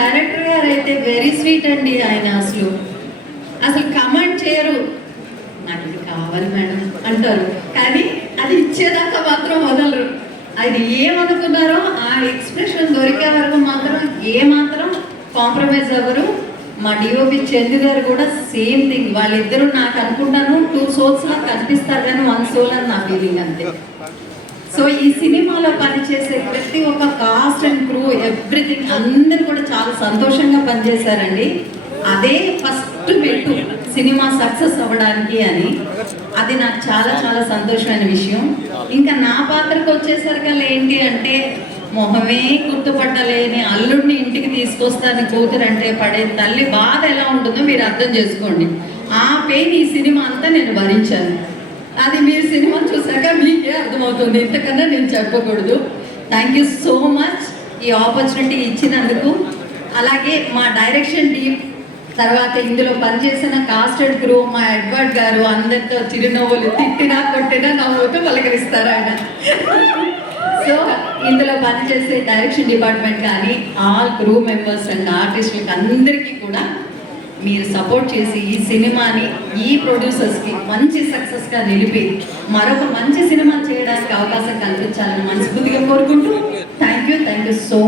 Director గారు అయితే very sweet అండి. ఆయన అసలు అసలు కమెంట్ చేయరు, నాకు ఇది కావాలి మేడం అంటారు, కానీ అది ఇచ్చేదాకా మాత్రం వదలరు. అది ఏమనుకున్నారో ఆ ఎక్స్ప్రెషన్ దొరికే వరకు మాత్రం ఏమాత్రం కాంప్రమైజ్ అవ్వరు. మా డిఓపి చందు గారు కూడా సేమ్ థింగ్. వాళ్ళిద్దరూ నాకు అనుకుంటాను 2 souls లా కనిపిస్తారు కానీ 1 soul అని నా ఫీలింగ్ అంతే. సో ఈ సినిమాలో పనిచేసే ప్రతి ఒక్క కాస్ట్ అండ్ క్రూ ఎవ్రీథింగ్ అందరూ కూడా చాలా సంతోషంగా పనిచేశారండి. అదే ఫస్ట్ మెట్టు సినిమా సక్సెస్ అవ్వడానికి అని. అది నాకు చాలా చాలా సంతోషమైన విషయం. ఇంకా నా పాత్రకు వచ్చేసరికల్లా ఏంటి అంటే, మొహమే గుర్తుపట్టలేని అల్లుడిని ఇంటికి తీసుకొస్తాను కూతురు అంటే పడే తల్లి బాధ ఎలా ఉంటుందో మీరు అర్థం చేసుకోండి. ఆ పెయిన్ ఈ సినిమా అంతా నేను భరించాను. అది మీరు సినిమా చూసాక మీకే అర్థమవుతుంది, ఇంతకన్నా నేను చెప్పకూడదు. థ్యాంక్ యూ సో మచ్ ఈ ఆపర్చునిటీ ఇచ్చినందుకు. అలాగే మా డైరెక్షన్ టీమ్, తర్వాత ఇందులో పనిచేసిన కాస్ట్ అండ్ క్రూ, మా ఎడ్వర్డ్ గారు అందరితో చిరునవ్వులు, తిట్టినా కొట్టినా నవ్వుతూ పలకరిస్తారు ఆయన. సో ఇందులో పనిచేసే డైరెక్షన్ డిపార్ట్మెంట్ కానీ ఆల్ క్రూ మెంబర్స్ అండ్ ఆర్టిస్టులకి అందరికీ కూడా మీరు సపోర్ట్ చేసి ఈ సినిమాని ఈ ప్రొడ్యూసర్స్కి మంచి సక్సెస్గా నిలిపి మరొక మంచి సినిమా చేయడానికి అవకాశం కల్పించాలని మనస్ఫూర్తిగా కోరుకుంటూ థ్యాంక్ యూ సో మచ్.